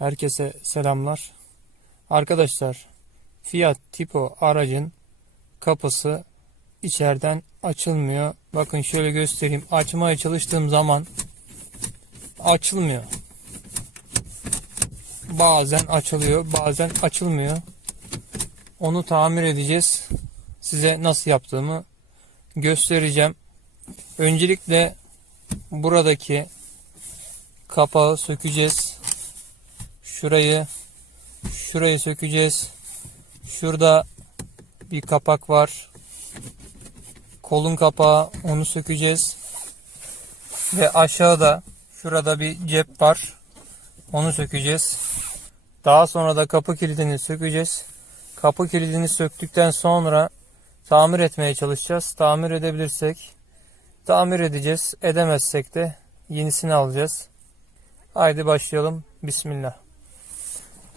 Herkese selamlar. Arkadaşlar Fiat Tipo aracın kapısı içeriden açılmıyor. Bakın şöyle göstereyim. Açmaya çalıştığım zaman açılmıyor. Bazen açılıyor, bazen açılmıyor. Onu tamir edeceğiz. Size nasıl yaptığımı göstereceğim. Öncelikle buradaki kapağı sökeceğiz. Şurayı şurayı sökeceğiz. Şurada bir kapak var. Kolun kapağı onu sökeceğiz. Ve aşağıda şurada bir cep var. Onu sökeceğiz. Daha sonra da kapı kilidini sökeceğiz. Kapı kilidini söktükten sonra tamir etmeye çalışacağız. Tamir edebilirsek tamir edeceğiz. Edemezsek de yenisini alacağız. Haydi başlayalım. Bismillah.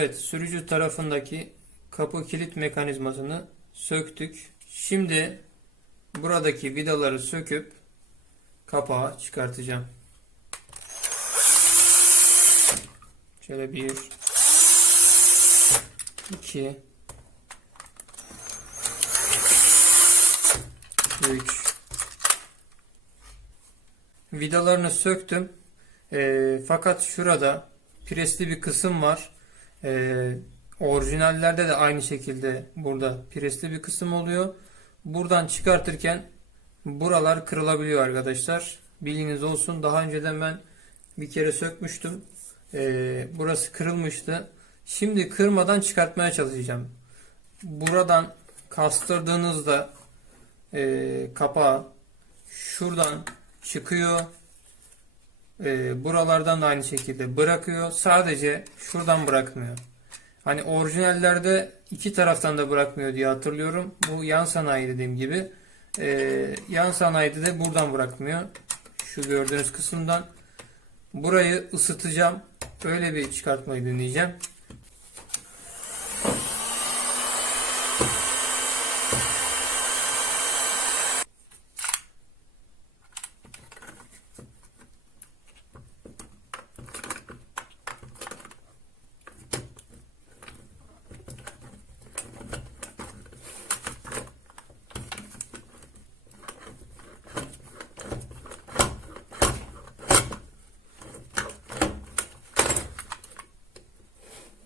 Evet, sürücü tarafındaki kapı kilit mekanizmasını söktük. Şimdi buradaki vidaları söküp kapağı çıkartacağım. Şöyle bir, iki, üç. Vidalarını söktüm. Ee, fakat şurada presli bir kısım var. Ee, orijinallerde de aynı şekilde burada presli bir kısım oluyor. Buradan çıkartırken buralar kırılabiliyor arkadaşlar. Bilginiz olsun. Daha önceden ben bir kere sökmüştüm. Ee, burası kırılmıştı. Şimdi kırmadan çıkartmaya çalışacağım. Buradan kastırdığınızda e, kapağı şuradan çıkıyor. E, buralardan da aynı şekilde bırakıyor. Sadece şuradan bırakmıyor. Hani orijinallerde iki taraftan da bırakmıyor diye hatırlıyorum. Bu yan sanayi dediğim gibi. E, yan sanayide de buradan bırakmıyor. Şu gördüğünüz kısımdan. Burayı ısıtacağım. Öyle bir çıkartmayı deneyeceğim.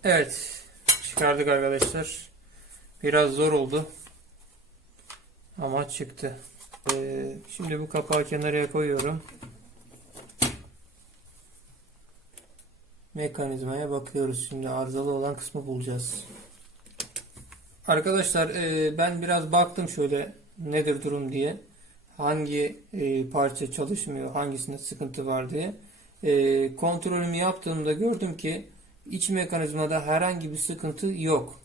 Evet. Çıkardık arkadaşlar. Biraz zor oldu. Ama çıktı. Ee, şimdi bu kapağı kenarıya koyuyorum. Mekanizmaya bakıyoruz. Şimdi arızalı olan kısmı bulacağız. Arkadaşlar e, ben biraz baktım şöyle nedir durum diye. Hangi e, parça çalışmıyor, hangisinde sıkıntı var diye. E, kontrolümü yaptığımda gördüm ki İç mekanizmada herhangi bir sıkıntı yok.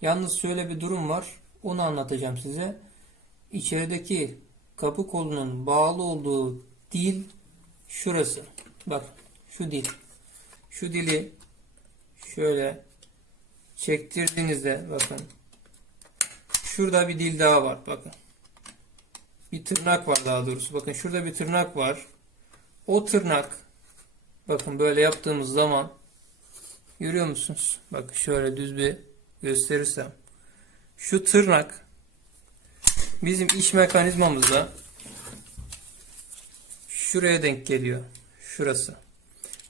Yalnız şöyle bir durum var. Onu anlatacağım size. İçerideki kapı kolunun bağlı olduğu dil şurası. Bak şu dil. Şu dili şöyle çektirdiğinizde bakın. Şurada bir dil daha var bakın. Bir tırnak var daha doğrusu. Bakın şurada bir tırnak var. O tırnak bakın böyle yaptığımız zaman Görüyor musunuz? Bak şöyle düz bir gösterirsem. Şu tırnak bizim iş mekanizmamızda şuraya denk geliyor. Şurası.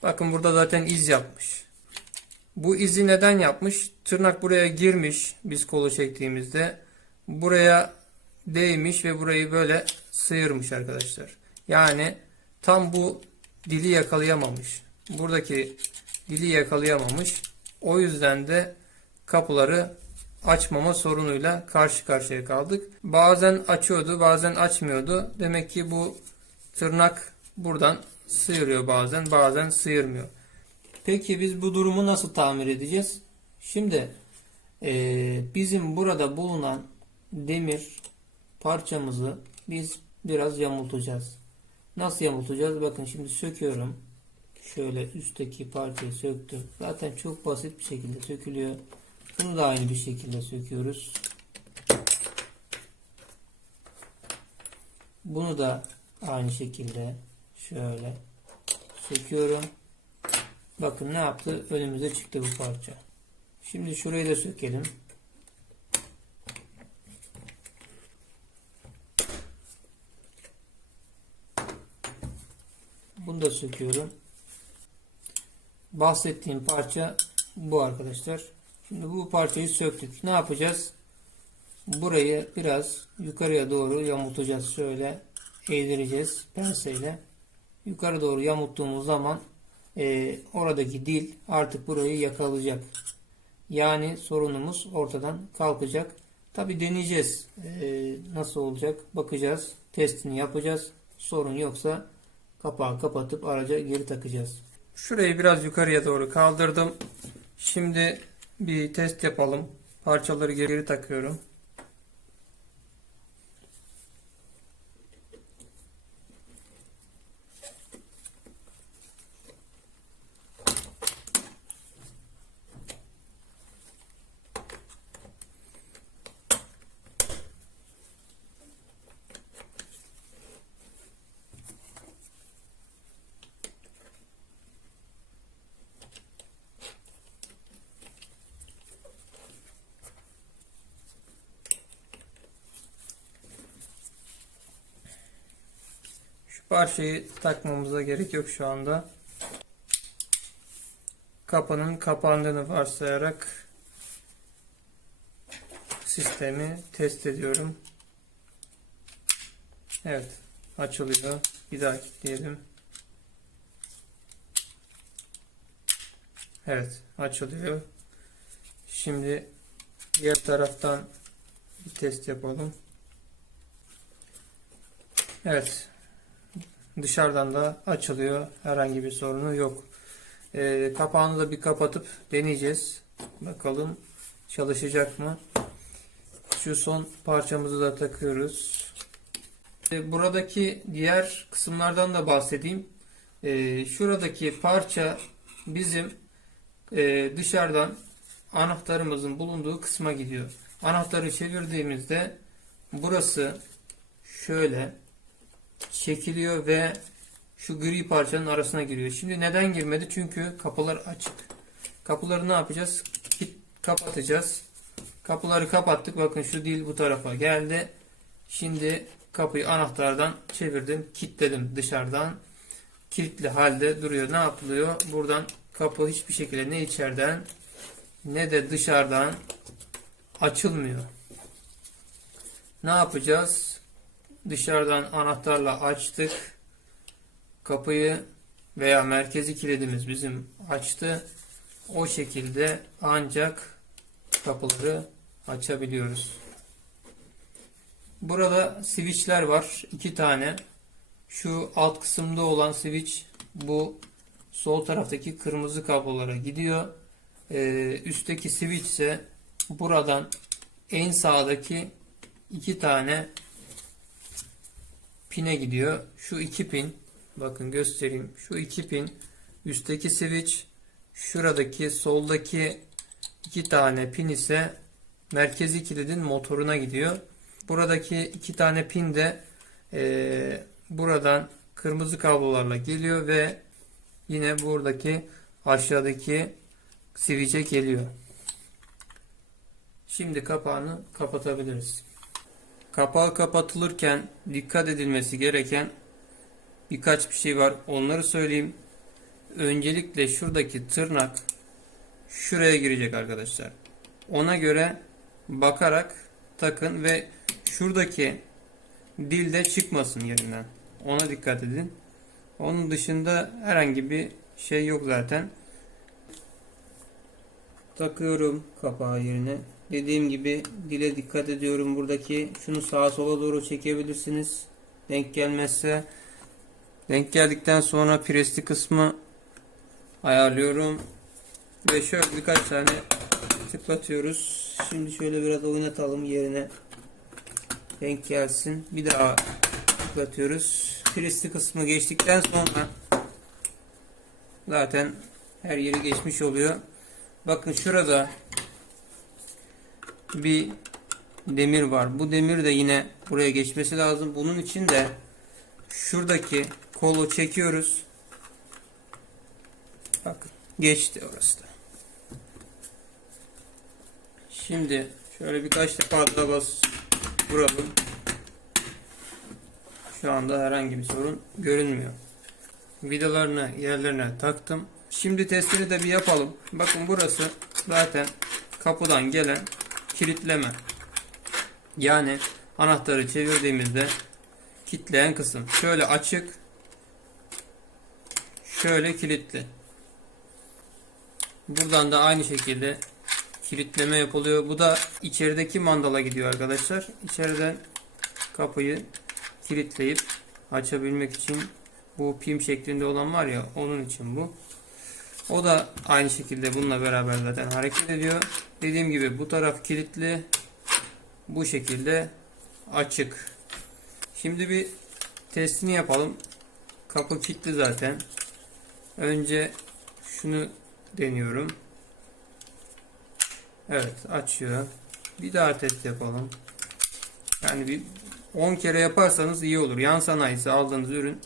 Bakın burada zaten iz yapmış. Bu izi neden yapmış? Tırnak buraya girmiş biz kolu çektiğimizde. Buraya değmiş ve burayı böyle sıyırmış arkadaşlar. Yani tam bu dili yakalayamamış. Buradaki dili yakalayamamış. O yüzden de kapıları açmama sorunuyla karşı karşıya kaldık. Bazen açıyordu, bazen açmıyordu. Demek ki bu tırnak buradan sıyırıyor bazen, bazen sıyırmıyor. Peki biz bu durumu nasıl tamir edeceğiz? Şimdi eee, bizim burada bulunan demir parçamızı biz biraz yamultacağız. Nasıl yamultacağız? Bakın şimdi söküyorum. Şöyle üstteki parçayı söktüm. Zaten çok basit bir şekilde sökülüyor. Bunu da aynı bir şekilde söküyoruz. Bunu da aynı şekilde şöyle söküyorum. Bakın ne yaptı? Önümüze çıktı bu parça. Şimdi şurayı da sökelim. Bunu da söküyorum. Bahsettiğim parça bu arkadaşlar. Şimdi bu parçayı söktük. Ne yapacağız? Burayı biraz yukarıya doğru yamultacağız. Şöyle eğdireceğiz penseyle. Yukarı doğru yamulttuğumuz zaman e, oradaki dil artık burayı yakalayacak. Yani sorunumuz ortadan kalkacak. Tabi deneyeceğiz. E, nasıl olacak? Bakacağız. Testini yapacağız. Sorun yoksa kapağı kapatıp araca geri takacağız. Şurayı biraz yukarıya doğru kaldırdım. Şimdi bir test yapalım. Parçaları geri takıyorum. Parçayı takmamıza gerek yok şu anda. Kapının kapandığını varsayarak sistemi test ediyorum. Evet, açılıyor. Bir daha kilitleyelim. Evet, açılıyor. Şimdi diğer taraftan bir test yapalım. Evet, Dışarıdan da açılıyor. Herhangi bir sorunu yok. Ee, kapağını da bir kapatıp deneyeceğiz. Bakalım çalışacak mı? Şu son parçamızı da takıyoruz. Ee, buradaki diğer kısımlardan da bahsedeyim. Ee, şuradaki parça bizim e, dışarıdan anahtarımızın bulunduğu kısma gidiyor. Anahtarı çevirdiğimizde burası şöyle çekiliyor ve şu gri parçanın arasına giriyor. Şimdi neden girmedi? Çünkü kapılar açık. Kapıları ne yapacağız? Kapatacağız. Kapıları kapattık. Bakın şu dil bu tarafa geldi. Şimdi kapıyı anahtardan çevirdim. Kilitledim dışarıdan. Kilitli halde duruyor. Ne yapılıyor? Buradan kapı hiçbir şekilde ne içeriden ne de dışarıdan açılmıyor. Ne yapacağız? Dışarıdan anahtarla açtık. Kapıyı veya merkezi kilidimiz bizim açtı. O şekilde ancak kapıları açabiliyoruz. Burada switchler var. iki tane. Şu alt kısımda olan switch bu sol taraftaki kırmızı kablolara gidiyor. Ee, üstteki switch ise buradan en sağdaki iki tane pine gidiyor. Şu iki pin bakın göstereyim. Şu iki pin üstteki switch şuradaki soldaki iki tane pin ise merkezi kilidin motoruna gidiyor. Buradaki iki tane pin de e, buradan kırmızı kablolarla geliyor ve yine buradaki aşağıdaki switch'e geliyor. Şimdi kapağını kapatabiliriz. Kapağı kapatılırken dikkat edilmesi gereken birkaç bir şey var. Onları söyleyeyim. Öncelikle şuradaki tırnak şuraya girecek arkadaşlar. Ona göre bakarak takın ve şuradaki dil de çıkmasın yerinden. Ona dikkat edin. Onun dışında herhangi bir şey yok zaten. Takıyorum kapağı yerine. Dediğim gibi dile dikkat ediyorum buradaki. Şunu sağa sola doğru çekebilirsiniz. Denk gelmezse. Denk geldikten sonra presli kısmı ayarlıyorum. Ve şöyle birkaç tane tıklatıyoruz. Şimdi şöyle biraz oynatalım yerine. Denk gelsin. Bir daha tıklatıyoruz. Presli kısmı geçtikten sonra zaten her yeri geçmiş oluyor. Bakın şurada bir demir var. Bu demir de yine buraya geçmesi lazım. Bunun için de şuradaki kolu çekiyoruz. Bakın geçti orası da. Şimdi şöyle birkaç defa daha bas vuralım. Şu anda herhangi bir sorun görünmüyor. Vidalarını yerlerine taktım. Şimdi testini de bir yapalım. Bakın burası zaten kapıdan gelen kilitleme. Yani anahtarı çevirdiğimizde kilitleyen kısım. Şöyle açık. Şöyle kilitli. Buradan da aynı şekilde kilitleme yapılıyor. Bu da içerideki mandala gidiyor arkadaşlar. İçeriden kapıyı kilitleyip açabilmek için bu pim şeklinde olan var ya onun için bu. O da aynı şekilde bununla beraber zaten hareket ediyor. Dediğim gibi bu taraf kilitli. Bu şekilde açık. Şimdi bir testini yapalım. Kapı kilitli zaten. Önce şunu deniyorum. Evet açıyor. Bir daha test yapalım. Yani bir 10 kere yaparsanız iyi olur. Yan sanayisi aldığınız ürün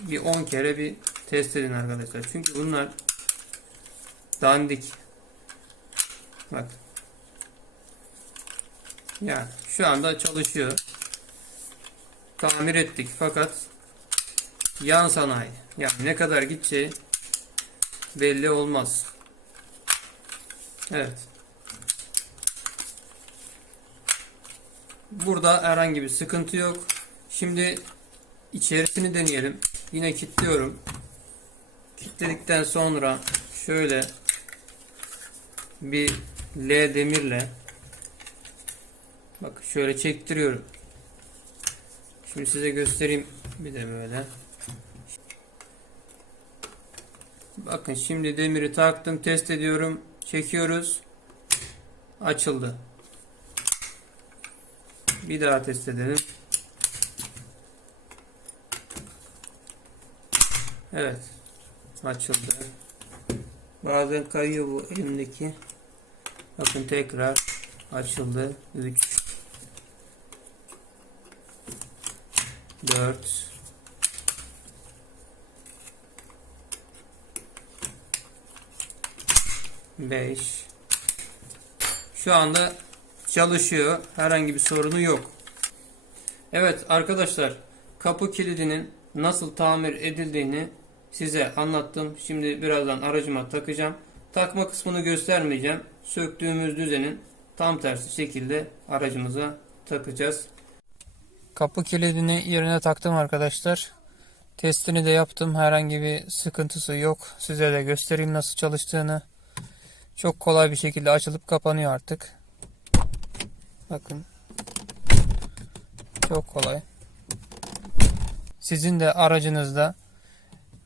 bir 10 kere bir test edin arkadaşlar. Çünkü bunlar dandik. Bak. Yani şu anda çalışıyor. Tamir ettik fakat yan sanayi. Yani ne kadar gideceği belli olmaz. Evet. Burada herhangi bir sıkıntı yok. Şimdi içerisini deneyelim. Yine kilitliyorum. Kilitledikten sonra şöyle bir L demirle bak şöyle çektiriyorum. Şimdi size göstereyim bir de böyle. Bakın şimdi demiri taktım test ediyorum. Çekiyoruz. Açıldı. Bir daha test edelim. Evet. Açıldı. Bazen kayıyor bu elimdeki. Bakın tekrar açıldı. 3 4 5 Şu anda çalışıyor. Herhangi bir sorunu yok. Evet arkadaşlar kapı kilidinin nasıl tamir edildiğini size anlattım. Şimdi birazdan aracıma takacağım. Takma kısmını göstermeyeceğim. Söktüğümüz düzenin tam tersi şekilde aracımıza takacağız. Kapı kilidini yerine taktım arkadaşlar. Testini de yaptım. Herhangi bir sıkıntısı yok. Size de göstereyim nasıl çalıştığını. Çok kolay bir şekilde açılıp kapanıyor artık. Bakın. Çok kolay. Sizin de aracınızda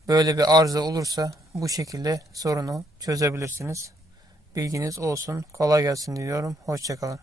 böyle bir arıza olursa bu şekilde sorunu çözebilirsiniz. Bilginiz olsun. Kolay gelsin diliyorum. Hoşçakalın.